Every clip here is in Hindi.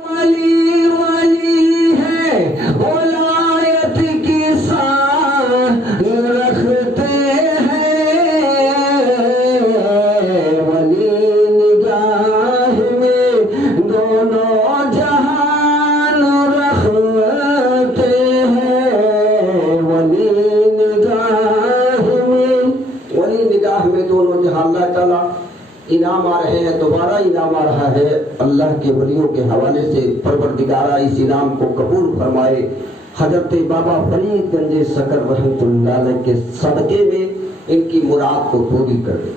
वली वली है औलायत की सान रखते हैं, वली निगाह में दोनों जहान रखते हैं, वली निगाह में दोनों जहान। अल्लाह ताला इनाम आ रहे हैं, दोबारा इनाम आ रहा है अल्लाह के वलियों के हवाले से। परवरदिगारा इस इनाम को कबूल फरमाए। हजरत बाबा फरीद गंजे सकर रहमतुल्लाह अलैह के सदके में इनकी मुराद को पूरी कर दे।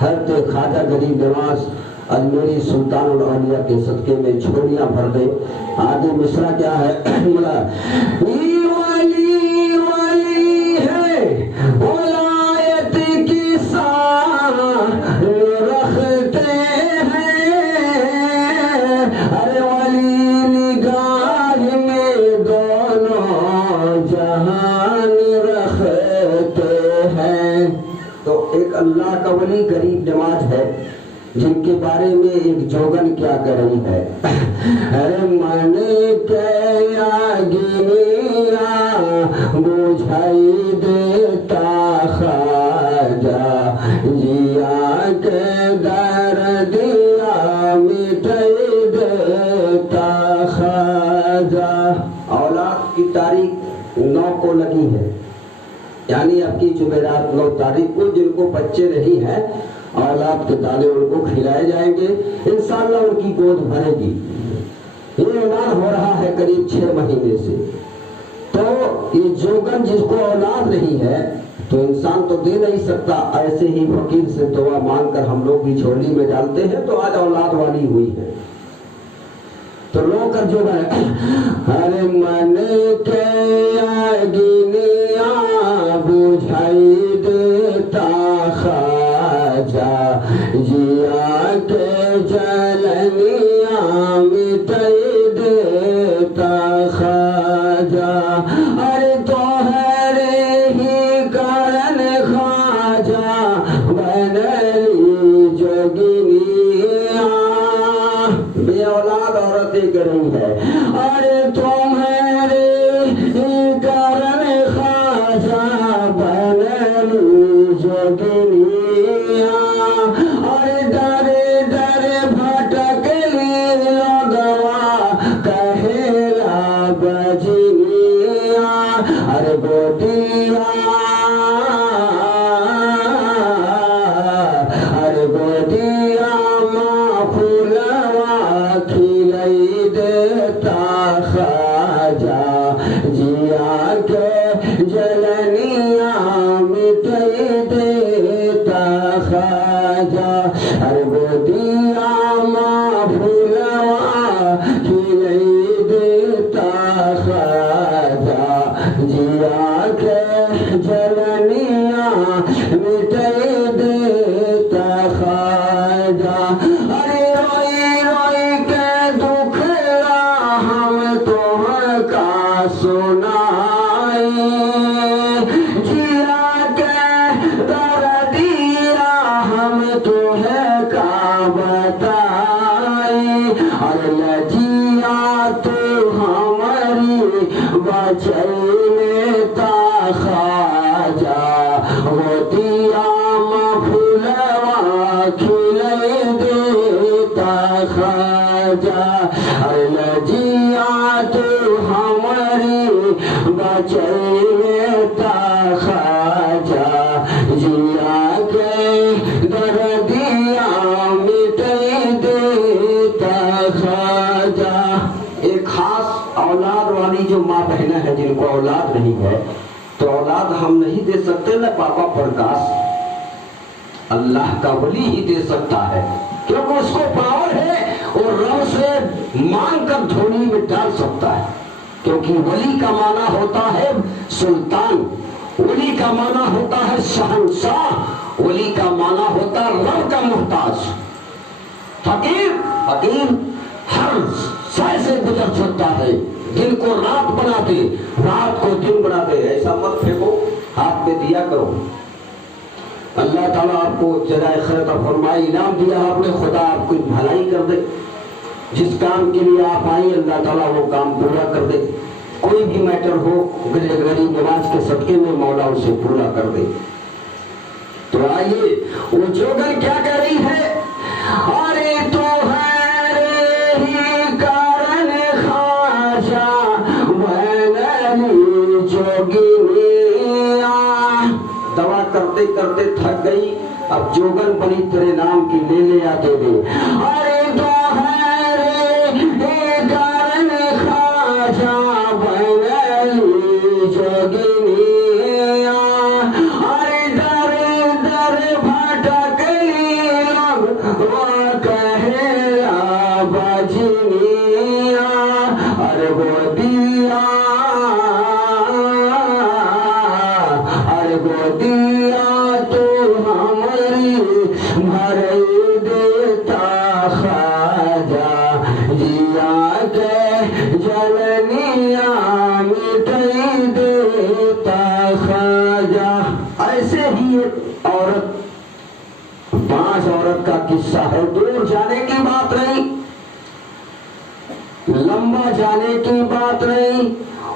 हजरत ख्वाजा गरीब नवाज अजमेरी सुल्तानुल औलिया के सदके में झोलियां भर दे। आगे मिसरा क्या है? अल्लाह का वली गरीब नवाज है, जिनके बारे में एक जोगन क्या कर रही है? अरे मने के आगिया बुझाई देता ख्वाजा, जिया के दर्दिया मिटाई देता ख्वाजा। औलाद की तारीख 9 को लगी है, यानी आपकी जुमेरात 9 तारीख को जिनको बच्चे नहीं हैं, औलाद के दाने उनको खिलाए जाएंगे, इंशाअल्लाह उनकी गोद भरेगी। ये ऐलान हो रहा है करीब 6 महीने से। तो ये जोगन जिसको औलाद नहीं है तो इंसान तो दे नहीं सकता, ऐसे ही फकीर से दुआ मांगकर हम लोग भी झोली में डालते हैं, तो आज औलाद वाली हुई है। तो रोकर जो है, अरे मन के आगिनिया बुझाई देता ख्वाजा, जिया के जलनिया मिटाई देता ख्वाजा। अरे तोहरे ही कारण ख्वाजा बनली जोगिनिया। बे औलाद औरतें कर रही है, अरे तुम्हारे कारण ख्वाजा बनली जोगिनिया। अरे डरे डरे भटकली लगवा कहेला बजनिया। अरे गोदिया, अरे गोदिया माँ फूलवा खिलाई देता ख्वाजा, जिया के जलनिया मिटाई देता ख्वाजा। अरे गोदिया माँ फूलवा खिलाई देता ख्वाजा, जिया के जलनिया मिटाई देता ख्वाजा। अरे रोई रोई के दुखड़ा हम तुमका सुनाई, जिया के दर्दिया हम तुम्हें का बताई। अरे लजिया तू हमारी बचई लेता ख्वाजा, गोदिया फूलवा खिलाई देता ख्वाजा। अरे लजिया तू हमारी बचई लेता ख्वाजा, जिया के दर्दिया मिटाई देता ख्वाजा। एक खास औलाद वाली जो माँ बहना है जिनको औलाद नहीं है, तो औलाद हम नहीं दे सकते ना। पापा प्रकाश अल्लाह का वली ही दे सकता है, क्योंकि उसको पावर है और रब से मांग कर झोली में डाल सकता है। क्योंकि वली का माना होता है सुल्तान, वली का माना होता है शहंशाह, वली का माना होता है रब का मोहताज। फकीर फकीर हर सह से गुजर सकता है, दिन को रात बना दे, रात को दिन बना दे। ऐसा मत फेंको, हाथ में दिया करो। अल्लाह ताला आपको जराए खैर का फरमाए, इनाम दिया आपने, खुदा आपको भलाई कर दे। जिस काम के लिए आप आई अल्लाह ताला वो काम पूरा कर दे। कोई भी मैटर हो गरीब नवाज के सदके में मौला उसे पूरा कर दे। तो आइए वो जोगन क्या कह रही है, अरे तो है रे ही कारण खाजा वैनरी जोगिनिया। दवा करते करते थक गई, अब जोगन बनी तेरे नाम की ले ले या दे दे। अरे तो है रे कारण खाजा वैनरी जोगिनिया। अरे दर दर भटकली लोग वो कहे बजनिया। अरे वो दिया, अरे वो दिया तो हमारी भर देता खाजा जिया के जलनिया मिटाई देता खाजा। ऐसे ही एक औरत, 5 औरत का किस्सा है। दूर जाने की बात नहीं, लंबा जाने की बात नहीं,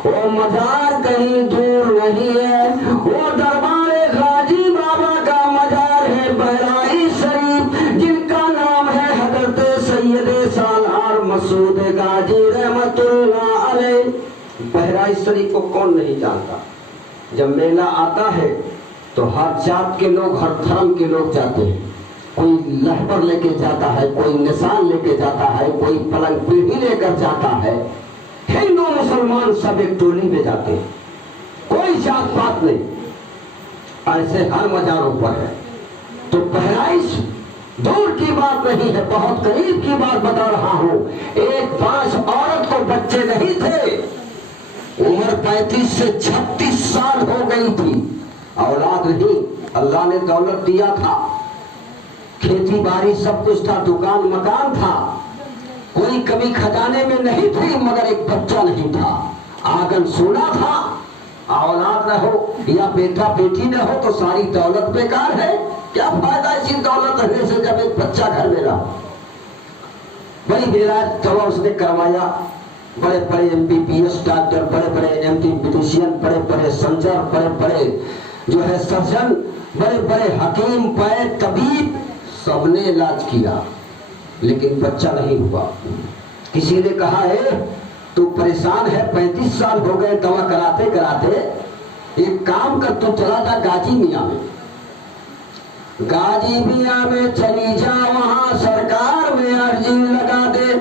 वो मजार कहीं दूर नहीं है, वो दरबार गाजी बाबा का मजार है बहराइच शरीफ, जिनका नाम है हजरत सैयद सालार मसूद गाजी रहमतुल्लाह अलैह। बहराइच शरीफ को कौन नहीं जानता। जब मेला आता है तो हर जात के लोग, हर धर्म के लोग जाते हैं। कोई लहबर लेके जाता है, कोई निशान लेके जाता है, कोई पलंग पीढ़ी लेकर जाता है। हिंदू मुसलमान सब एक टोली में जाते हैं, कोई जात पात नहीं। ऐसे हर मजारों पर है। तो बहराइच दूर की बात नहीं है, बहुत करीब की बात बता रहा हूं। एक 5 औरत को बच्चे नहीं थे, उम्र 35 से 36 साल हो गई थी, औलाद नहीं। अल्लाह ने दौलत दिया था, खेती बाड़ी सब कुछ था, दुकान मकान था, कोई कमी खजाने में नहीं थी, मगर एक बच्चा नहीं था। आंगन सोना था। औलाद न हो या बेटा बेटी न हो तो सारी दौलत बेकार है। क्या फायदा इसी दौलत रहने से जब एक बच्चा घर में रहा। बड़ी बेराज दवा उसने करवाया। बड़े बड़े MBBS डॉक्टर, बड़े बड़े MD फिजिशियन, बड़े बड़े सर्जन, बड़े बड़े जो है सर्जन, बड़े बड़े हकीम, बड़े तबीब, सबने इलाज किया लेकिन बच्चा नहीं हुआ। किसी ने कहा है तू परेशान है, 35 साल हो गए दवा कराते कराते, एक काम कर तू चला जा गाजी मियाँ में, गाजी मियाँ में चली जा, वहां सरकार में अर्जी लगा दे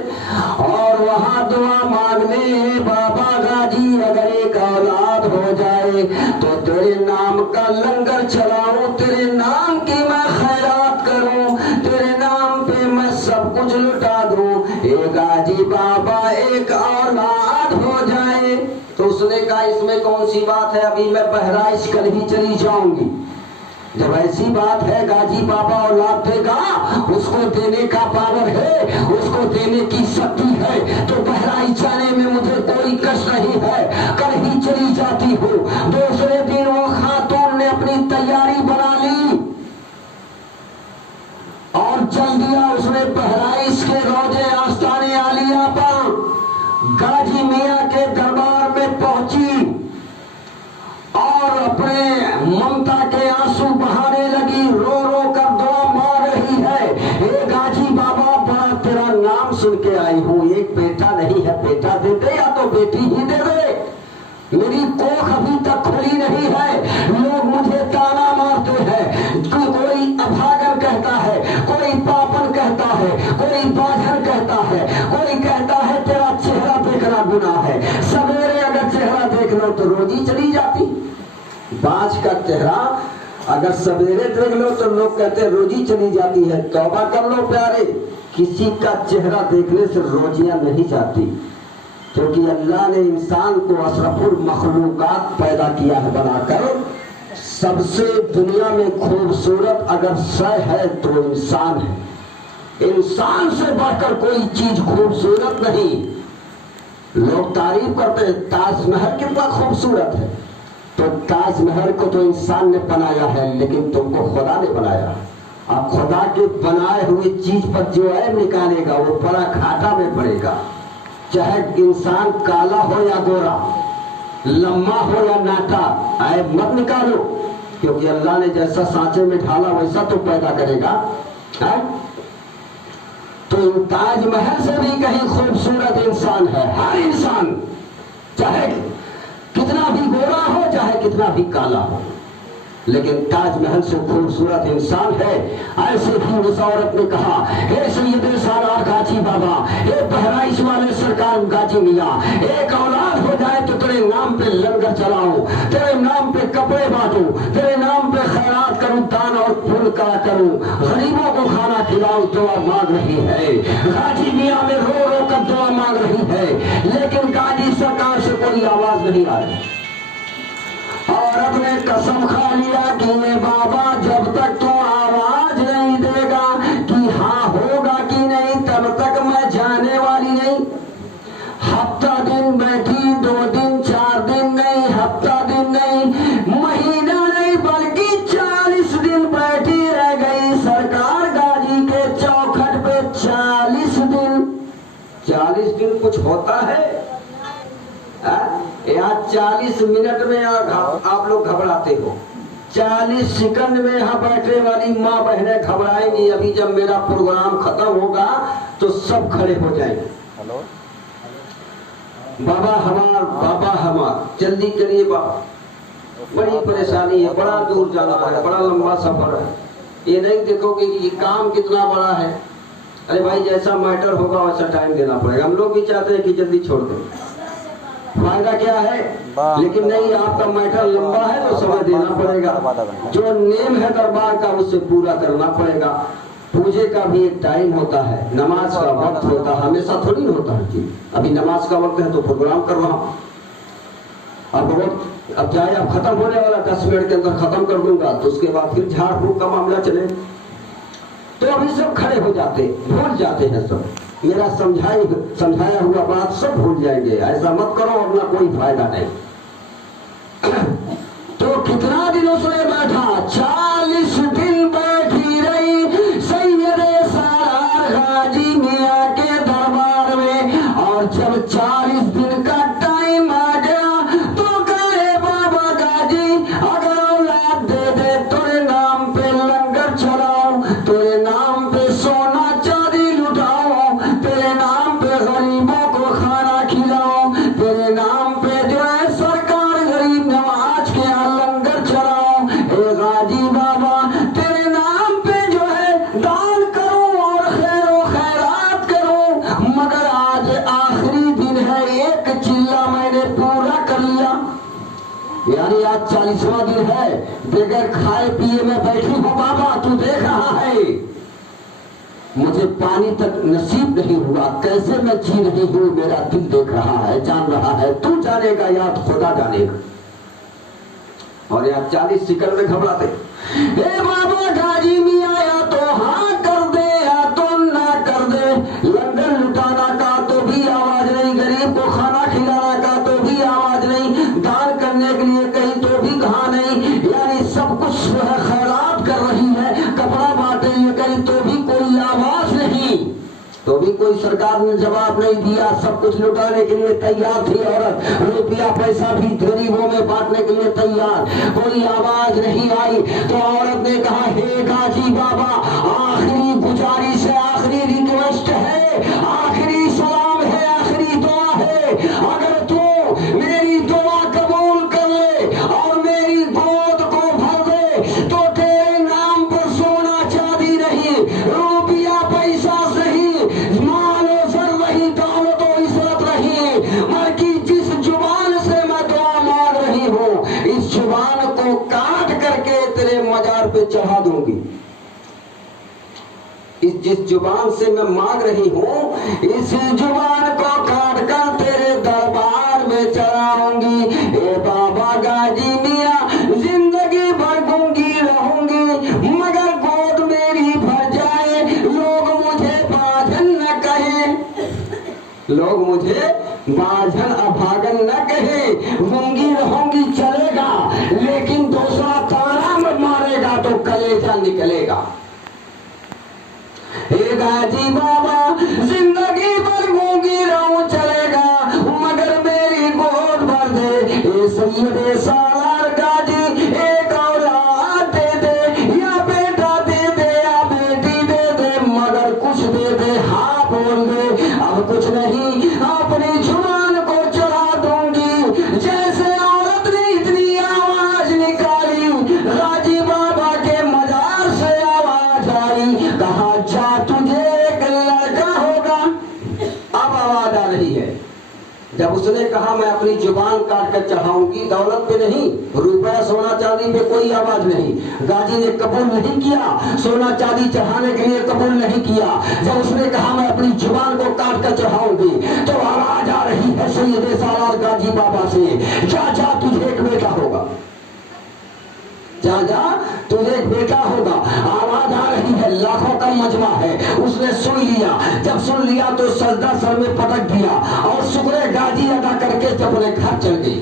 और वहां दुआ मांगने बाबा गाजी अगर एक औलाद हो जाए तो तेरे नाम का लंगर चलाऊं, तेरे नाम की मैं खैरात करूं, तेरे नाम पे मैं सब कुछ लुटा दूं, ए गाजी बाबा एक औलाद हो जाए। तो उसने कहा इसमें कौन सी बात है, अभी मैं बहराइच कल ही चली जाऊंगी। जब ऐसी बात है गाजी बाबा औलाद देगा, उसको देने का पावर है, उसको देने की शक्ति है, तो बहराइच जाने में मुझे कोई कष्ट नहीं है, कल ही चली जाती हूँ। दूसरे दिन वो खातून ने अपनी तैयारी बना ली और चल दिया। उसने बहराइच के रोजे आस्थाने आलिया पर गाजी मियाँ के दरबार में पहुंची और अपने ममता के आंसू बहाने लगी, रो रो कर दुआ मार रही है, हे गाजी बाबा बड़ा तेरा नाम सुन के आई हूँ, एक बेटा नहीं है, बेटा दे दे या तो बेटी ही दे दे, मेरी कोख अभी तक खुली नहीं है, लोग मुझे ताना मारते हैं, कोई अभागन कहता है, कोई पापन कहता है, कोई बाझन कहता है, कोई कहता है तेरा चेहरा देखना गुनाह है, सवेरे अगर चेहरा देख लो तो रोजी चली जाती। बाज का चेहरा अगर सवेरे देख लो तो लोग कहते हैं रोजी चली जाती है। तौबा कर लो प्यारे, किसी का चेहरा देखने से रोजियां नहीं जाती, क्योंकि अल्लाह ने इंसान को अशरफुल मखलूकात पैदा किया है बनाकर। सबसे दुनिया में खूबसूरत अगर शय है तो इंसान है। इंसान से बढ़कर कोई चीज खूबसूरत नहीं। लोग तारीफ करते हैं ताजमहल कितना खूबसूरत है, तो ताजमहल को तो इंसान ने बनाया है लेकिन तुमको खुदा ने बनाया। अब खुदा के बनाए हुए चीज पर जो ऐब निकालेगा वो बड़ा घाटा में पड़ेगा। चाहे इंसान काला हो या गोरा, लम्बा हो या नाटा, ऐब मत निकालो, क्योंकि अल्लाह ने जैसा सांचे में ढाला वैसा तो पैदा करेगा। है? तो ताजमहल से भी कहीं खूबसूरत इंसान है हर इंसान, चाहे कितना भी गोरा हो चाहे कितना भी काला हो, लेकिन ताजमहल से खूबसूरत इंसान है। ऐसे ही उस औरत ने कहा, हे सैयदे सालार गाजी बाबा, हे बहराइच वाले सरकार गाजी मियाँ, एक औलाद हो जाए तो तेरे नाम पे लंगर चलाऊं, तेरे नाम पे कपड़े बांटूं, तेरे नाम पे खैरात करूं, दान और पुण्य करूं, गरीबों को खाना खिलाऊं। दुआ मांग रही है गाजी मियाँ में रो रो कर दुआ मांग रही है, लेकिन गाजी सरकार से कोई आवाज नहीं आ रही। और अपने कसम खा लिया कि ये बाबा जब तक तो आवाज नहीं देगा कि हाँ होगा कि नहीं, तब तक मैं जाने वाली नहीं। हफ्ता दिन बैठी, 2 दिन 4 दिन नहीं, हफ्ता दिन नहीं, महीना नहीं, बल्कि 40 दिन बैठी रह गई सरकार गाजी के चौखट पे। 40 दिन, 40 दिन कुछ होता है यहाँ 40 मिनट में आप लोग घबराते हो, 40 सेकंड में यहाँ बैठने वाली माँ बहनें घबराएंगी। अभी जब मेरा प्रोग्राम खत्म होगा तो सब खड़े हो जाएंगे। हेलो बाबा हमार जल्दी करिए बाबा, बड़ी परेशानी है, बड़ा दूर जाना है, बड़ा लंबा सफर है। ये नहीं देखोगे कि ये काम कितना बड़ा है। अरे भाई जैसा मैटर होगा वैसा टाइम देना पड़ेगा। हम लोग भी चाहते हैं कि जल्दी छोड़ दें, फायदा क्या है, लेकिन नहीं, आपका मैटर लंबा है तो समय देना पड़ेगा। जो नेम है दरबार का उससे पूरा करना पड़ेगा। पूजे का भी एक टाइम होता है, नमाज का वक्त होता है, हमेशा थोड़ी होता है कि अभी नमाज का वक्त है तो प्रोग्राम कर रहा हूँ। अब चाहे अब खत्म होने वाला 10 मिनट के अंदर खत्म कर दूंगा तो उसके बाद फिर झाड़ फूक का मामला चले, तो अभी सब खड़े हो जाते, भूल जाते हैं सब। मेरा समझाया हुआ बात सब भूल जाएंगे। ऐसा मत करो, अपना कोई फायदा नहीं। तो कितना दिन उसने बैठा, 40 दिन बैठी रही सैयदे सालार गाजी मियाँ के दरबार में। और जब 40 दिन का टाइम आ गया तो कहे बाबा गाजी अगर औलाद दे दे तेरे नाम पे लंगर चलाओ, तेरे नाम पे सोना चांदी लुटाओ, तेरे नाम पे गरीबों को खाना खिलाओ, तेरे नाम पे जो है सरकार गरीब नवाज के यहाँ लंगर चलाओ। ए गाजी बाबा तेरे नाम पे जो है दान करूं और खैरात करूं, मगर आज आखिरी दिन है, एक चिल्ला मैंने पूरा कर लिया। यानी आज 40वां दिन है, बगैर खाए पिए में बैठी हूँ बाबा, तू देख रहा है मुझे पानी तक नसीब नहीं हुआ, कैसे मैं जी रही हूँ, मेरा दिल देख रहा है, जान रहा है, तू जानेगा या खुदा जानेगा। और यहाँ 40 सेकंड में घबराते, ए बाबा गाजी मियाँ या तो हाँ कर दे या तो ना कर दे, लंगर लुटाना का तो भी आवाज नहीं, गरीब को खाना खिलाना का तो भी आवाज नहीं, दान करने के लिए कहीं तो भी कहा नहीं। यानी सब कुछ खैरात कर रही है, कपड़ा बांट रही है कहीं तो भी कोई आवाज नहीं, तो भी कोई सरकार ने जवाब नहीं दिया। सब कुछ लुटाने के लिए तैयार थी औरत, रुपया पैसा भी गरीबों में बांटने के लिए तैयार, कोई आवाज नहीं आई। तो औरत ने कहा, हे गाजी बाबा आखिरी गुजारिश है, आखिरी रिक्वेस्ट है, आखिरी सलाम है, आखिरी दुआ है, अगर तू मेरी दुआ कबूल कर ले और मेरी गोद को भर दे तो तेरे नाम पर सोना चांदी नहीं, रुपया पैसा सही, मालो सर रही, दौलत तो इज्जत रही, मगर जिस जुबान से मैं दुआ मांग रही हूँ इस जुबान को काट करके तेरे मजार पे चढ़ा दूंगी। जिस जुबान से मैं मांग रही हूँ इस जुबान को काट कर तेरे दरबार में चढ़ाऊंगी। ए बाबा गाजी मियाँ जिंदगी भर गूंगी रहूंगी, मगर गोद मेरी भर जाए, लोग मुझे बाझन न कहे, लोग मुझे बाझन अभागन न कहे, गूंगी रहूंगी चलेगा, लेकिन दूसरा ताना मत मारेगा तो कलेजा निकलेगा। गाजी बाबा जिंदगी भर गूंगी रहूं चलेगा मगर मेरी गोद भर दे ए सैयदे सालार गाजी एक औलाद दे दे या बेटा दे दे या बेटी दे दे मगर कुछ दे दे हाँ बोल दे अब कुछ नहीं अपनी जुबान को चढ़ा दूंगी जैसे औरत ने इतनी आवाज निकाली गाजी बाबा के मजार से आवाज आई कहा जा तुझे एक लड़का होगा। अब आवाज आ रही है जब उसने कहा मैं अपनी जुबान काट कर चढ़ाऊंगी दौलत पे नहीं रुपया सोना चांदी पे कोई आवाज नहीं। गाजी ने कबूल नहीं किया सोना चांदी चढ़ाने के लिए कबूल नहीं किया। जब उसने कहा मैं अपनी जुबान को काट कर चढ़ाऊंगी तो आवाज आ रही है सैयदे सालार गाजी बाबा से जा जा तुझे एक बेटा होगा जा जा तुझे एक बेटा होगा। आवाज आ रही है लाखों का मजमा है उसने सुन लिया। जब सुन लिया तो सजदा सर में पटक दिया और शुक्र गाजी अदा करके जब अपने घर चल गई।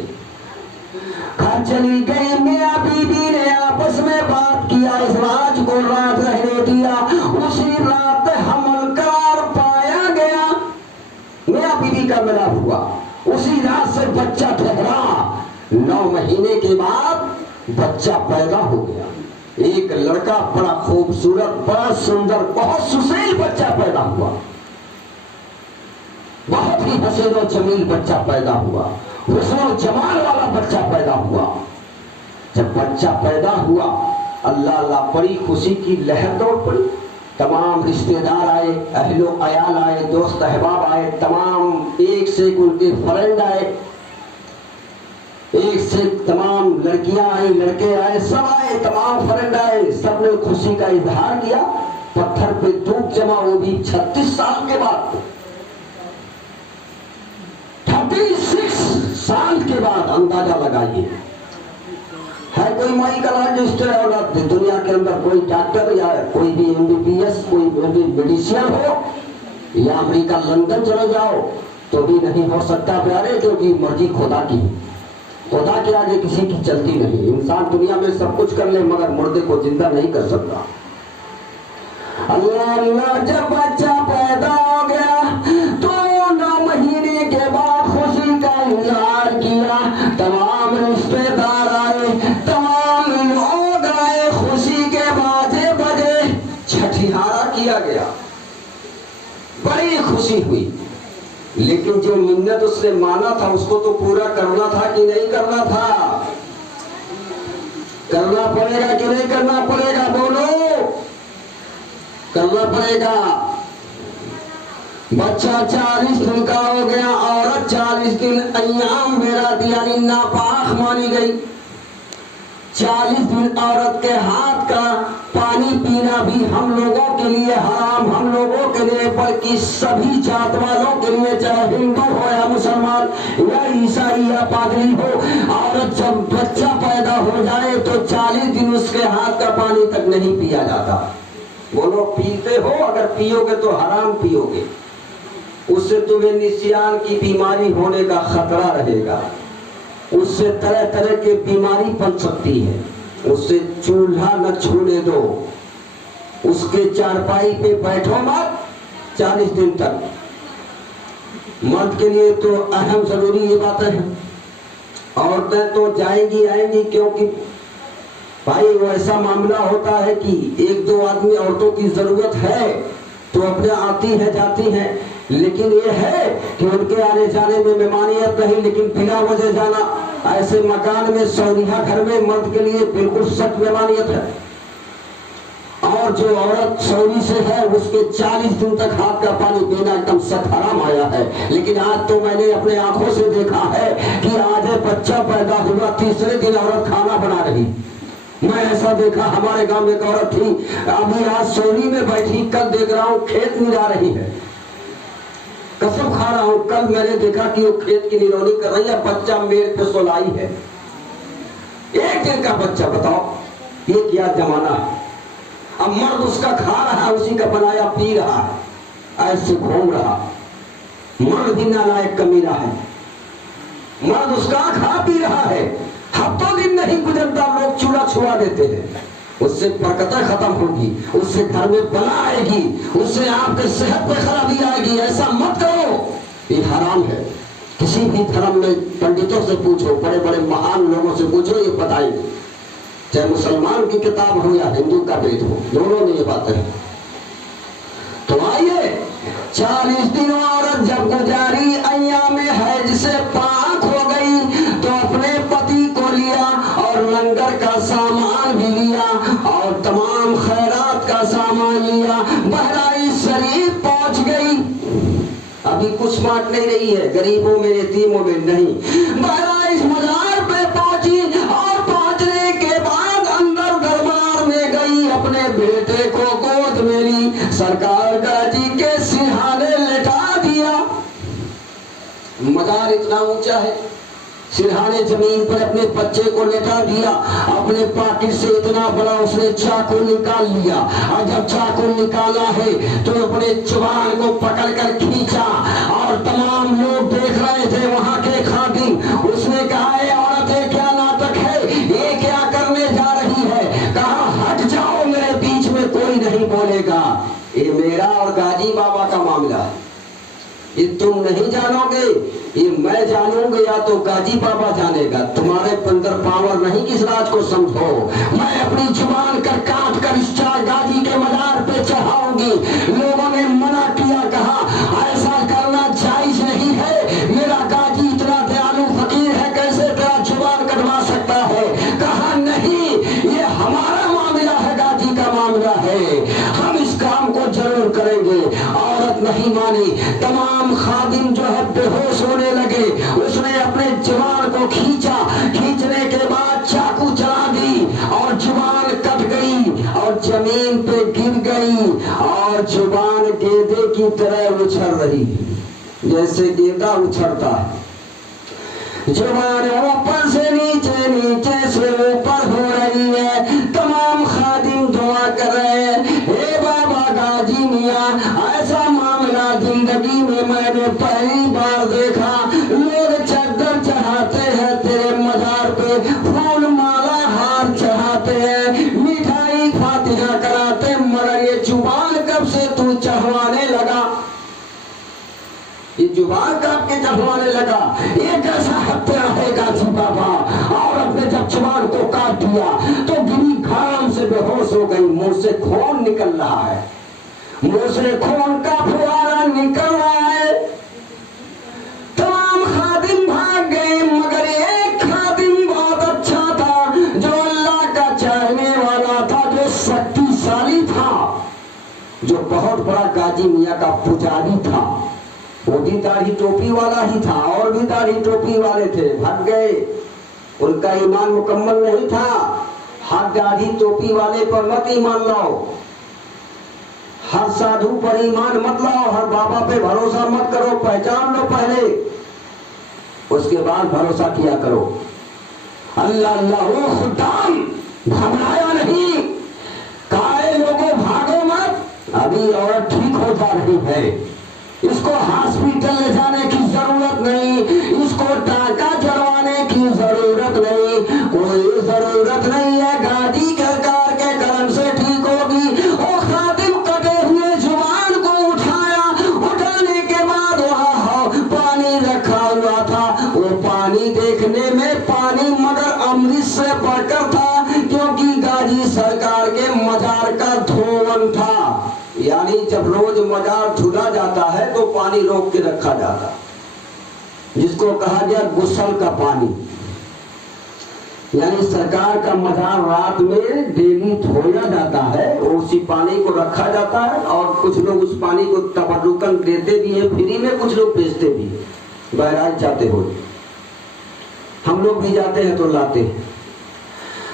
घर चली गई मियां बीबी ने आपस में बात किया इस राज को रात रहने दिया। उसी रात हमल करार पाया गया मियां बीबी का मिलाप हुआ। उसी रात से बच्चा ठहरा 9 महीने के बाद बच्चा पैदा हो गया। एक लड़का बड़ा खूबसूरत बड़ा सुंदर बहुत सुशील बच्चा पैदा हुआ। बहुत ही हसीन और जमील बच्चा पैदा हुआ। हुस्न और जमाल वाला बच्चा पैदा हुआ। जब बच्चा पैदा हुआ अल्लाह अल्लाह बड़ी खुशी की लहर दौड़ पड़ी। तमाम रिश्तेदार आए अहलो अयाल आए दोस्त अहबाब आए तमाम एक से एक उनके फ्रेंड आए एक से तमाम लड़कियां आई लड़के आए सब आए तमाम फ्रेंड आए सबने खुशी का इजहार किया। पत्थर पे धूप जमा वो भी 36 साल के बाद 36 साल के बाद अंदाजा लगाइए है कोई मेडिकल औरत दुनिया के अंदर कोई डॉक्टर या कोई भी MBBS कोई मेडिसिन हो या अमेरिका लंदन चले जाओ तो भी नहीं हो सकता प्यारे क्योंकि मर्जी खुदा की खुदा के आगे किसी की चलती नहीं। इंसान दुनिया में सब कुछ कर ले मगर मुर्दे को जिंदा नहीं कर सकता। अल्लाह अल्लाह जब बच्चा पैदा हो गया तो 9 महीने के बाद खुशी का इजहार किया। तमाम रिश्तेदार आए तमाम लोग आए खुशी के बाजे बजे छठिहारा किया गया। बड़ी खुशी हुई लेकिन जो मिन्नत उसने माना था उसको तो पूरा करना था कि नहीं करना था। करना पड़ेगा कि नहीं करना पड़ेगा बोलो करना पड़ेगा। बच्चा 40 दिन का हो गया औरत 40 दिन अय्याम मेरा यानी नापाक मानी गई। 40 दिन औरत के हाथ का पानी पीना भी हम लोगों के लिए हराम हम लोगों के लिए बल्कि सभी जात वालों के लिए चाहे हिंदू हो या मुसलमान या ईसाई या पादरी हो। औरत जब बच्चा पैदा हो जाए तो 40 दिन उसके हाथ का पानी तक नहीं पिया जाता। बोलो पीते हो अगर पियोगे तो हराम पियोगे उससे तुम्हें निसियान की बीमारी होने का खतरा रहेगा। उससे तरह तरह की बीमारी पन सकती है। उससे चूल्हा न छूने दो उसके चारपाई पे बैठो मत 40 दिन तक। मर्द के लिए तो अहम जरूरी ये बात है। औरतें तो जाएंगी आएंगी क्योंकि भाई वो ऐसा मामला होता है कि 1-2 आदमी औरतों की जरूरत है तो अपने आती है जाती हैं। लेकिन ये है कि उनके आने जाने में मेहमानियत नहीं लेकिन बिना वजह जाना ऐसे मकान में सौरिया घर में मर्द के लिए बिल्कुल सख्त मेहमानियत है। और जो औरत सौरी से है उसके 40 दिन तक हाथ का पानी पीना एकदम सख्त हराम आया है। लेकिन आज तो मैंने अपने आंखों से देखा है कि आज बच्चा पैदा हुआ तीसरे दिन औरत खाना बना रही। मैं ऐसा देखा हमारे गांव में एक औरत थी अभी आज सोनी में बैठी कल देख रहा हूँ खेत में जा रही है। कसम खा रहा हूँ कल मैंने देखा कि वो खेत की निरौनी कर रही है। बच्चा मेरे पे सोलाई है 1 दिन का बच्चा। बताओ ये क्या जमाना है। अब मर्द उसका खा रहा है उसी का बनाया पी रहा है ऐसे घूम रहा। मर्द भी नालायक कमीना है। मर्द उसका खा पी रहा है। हफ्तों दिन नहीं गुजरता लोग चूड़ा छुआ देते हैं। उससे बरकतें खत्म होगी, उससे घर में बला आएगी, उससे आपके सेहत पे खराबी आएगी। ऐसा मत करो, ये हराम है। किसी भी धर्म में पंडितों से पूछो, बड़े बड़े महान लोगों से पूछो, ये बताएंगे। चाहे मुसलमान की किताब हो या हिंदू का वेद हो, दोनों में ये बातें हैं। तो आइए, 40 दिन औरत जब गुजारी अय्याम हैज से पाक हो गई तो अपने पति को लिया और लंगर का सामान भी लिया और तमाम खैरात का सामान लिया। बहराइच शरीफ पहुंच गई। अभी कुछ बात नहीं रही है गरीबों में, यतीमों में नहीं। बहराइच मजार पे पहुंची और पहुंचने के बाद अंदर दरबार में गई, अपने बेटे को गोद में ली, सरकार गाजी के सिरहाने लेटा दिया। मजार इतना ऊंचा है, सिरहाने जमीन पर अपने बच्चे को लेटा दिया। अपने पॉकेट से इतना बड़ा उसने चाकू निकाल लिया और जब चाकू निकाला है तो अपने जुबान को पकड़कर खींचा और तमाम लोग देख रहे थे वहां के खादिम। उसने कहा, औरत ये क्या नाटक है, ये क्या करने जा रही है? कहा, हट जाओ, मेरे बीच में कोई नहीं बोलेगा। ये मेरा और गाजी बाबा का मामला है, ये तुम नहीं जानोगे, ये मैं जानूंगा या तो गाजी बाबा जानेगा। तुम्हारे अंदर पावर नहीं, इस राज को समझो। मैं अपनी जुबान कर काट कर इस गाजी के मजार पे चढ़ाऊंगी। लोगों ने मना किया, कहा ऐसा करना जायज नहीं है, मेरा गाजी इतना दयालु फकीर है, कैसे तेरा जुबान कटवा सकता है? कहा नहीं, ये हमारा मामला है, गाजी का मामला है, हम इस काम को जरूर करेंगे। औरत नहीं मानी। तमाम खादिम जो है बेहोश होने लगे। उसने अपने जुबान को खींचा, खींचने के बाद चाकू चला दी और जुबान कट गई और जमीन पे गिर गई और जुबान गेंदे की तरह उछल रही, जैसे गेंदा उछलता है। जुबान ऊपर से नीचे, नीचे से ऊपर हो रही है। तमाम खादिम दुआ कर रहे हैं, हे बाबा गाजी मियां, ऐसा मामला जिंदगी में मैंने पहली बार देखा। लोग चादर चढ़ाते हैं तेरे मजार पे, फूल माला हार चढ़ाते हैं, मिठाई फातिहा कराते, मगर ये जुबान कब से तू चढ़वाने लगा? ये जुबान कब के चढ़वाने लगा? ये कैसा हत्या है गाजी बाबा? औरत ने जब जुबान को काट दिया तो गिरी घाम से बेहोश हो गई। मुंह से खून निकल रहा है, मुंह से खून का फुहारा निकल रहा है। तमाम खादिम भाग गए, मगर एक खादिम बहुत अच्छा था, जो अल्लाह का चाहने वाला था, जो शक्तिशाली था, जो बहुत बड़ा गाजी मियां का पुजारी था। वो भी दाढ़ी टोपी वाला ही था और भी दाढ़ी टोपी वाले थे, भाग गए। उनका ईमान मुकम्मल नहीं था। हर दाढ़ी टोपी वाले पर मत ईमान लाओ, हर साधु पर ईमान मत लाओ, हर बाबा पे भरोसा मत करो। पहचान लो पहले, उसके बाद भरोसा किया करो। अल्लाह अल्लाह वो खुदाम घबराया नहीं, काहे लोगों भागो मत, अभी औरत ठीक हो जा रही है, इसको हॉस्पिटल ले जाने की जरूरत नहीं, इसको टाका चढ़वाने की जरूरत नहीं, कोई जरूरत नहीं है। गाजी सरकार के कदम से ठीक होगी। वो खादिम कटे हुए जुबान को उठाया, उठाने के बाद वहाँ पानी रखा हुआ था। वो पानी देखने में पानी मगर अमृत से बढ़कर था, क्योंकि गाजी सरकार के मजार का धोवन था। यानी जब रोज मजार धुला जाता है तो पानी रोक के रखा जाता, जिसको कहा गया गुस्ल का पानी। यानी सरकार का मजार रात में डेली धोया जाता है, उसी पानी को रखा जाता है और कुछ लोग उस पानी को तबर्रुकन देते भी है फ्री में, कुछ लोग बेचते भी है। बहराइच जाते हो, हम लोग भी जाते हैं तो लाते हैं।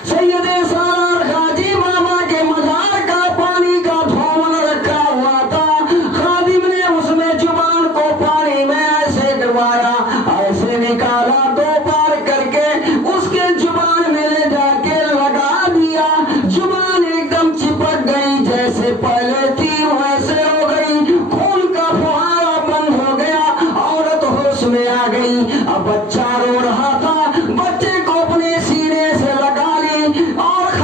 सैयदे सालार गाजी बाबा के मजार का पानी का धोवन रखा हुआ था। खादिम ने उसमें जुबान को पानी में ऐसे डुबाया, ऐसे निकाला, दो बार करके उसके जुबान में ले जाके लगा दिया। जुबान एकदम चिपक गई, जैसे पहले थी वैसे हो गई। खून का फुहारा बंद हो गया, औरत होश में आ गई। अब बच्चा रो रहा था, बच्चे को अपने सीने से लगा ली और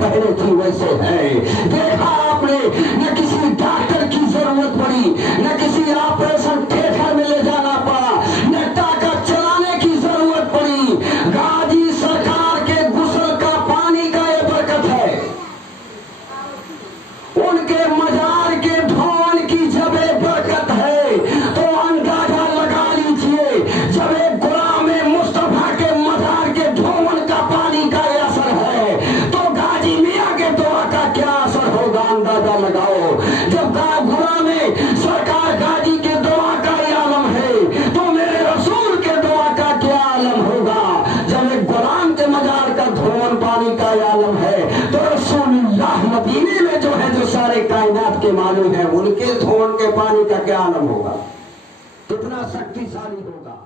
पहले थी वैसे है। देखा आपने, न किसी डॉक्टर की जरूरत पड़ी, न किसी ऑपरेशन थिएटर में ले जाना पड़ा, न टाका चलाने की जरूरत पड़ी। गाजी सरकार के गुसल का पानी का ये बरकत है, उनके मजार के धोन की जब ये बरकत है तो अंदाजा लगा लीजिए, जब एक गुलाम मुस्तफा के मजार के धोन का पानी का ये असर है तो गाजी मियाँ के दुआ का क्या असर होगा, अंदाजा लगाओ। जब गुलाम सरकार गाजी के दुआ का ये आलम है तो मेरे रसूल के दुआ का क्या आलम होगा। जब एक गुलाम के मजार का धोन पानी का ये आलम है तो रसूलुल्लाह मदीने में जो है, जो सारे कायनात के मालिक हैं, उनके धोन के पानी का क्या आलम होगा, कितना शक्तिशाली होगा।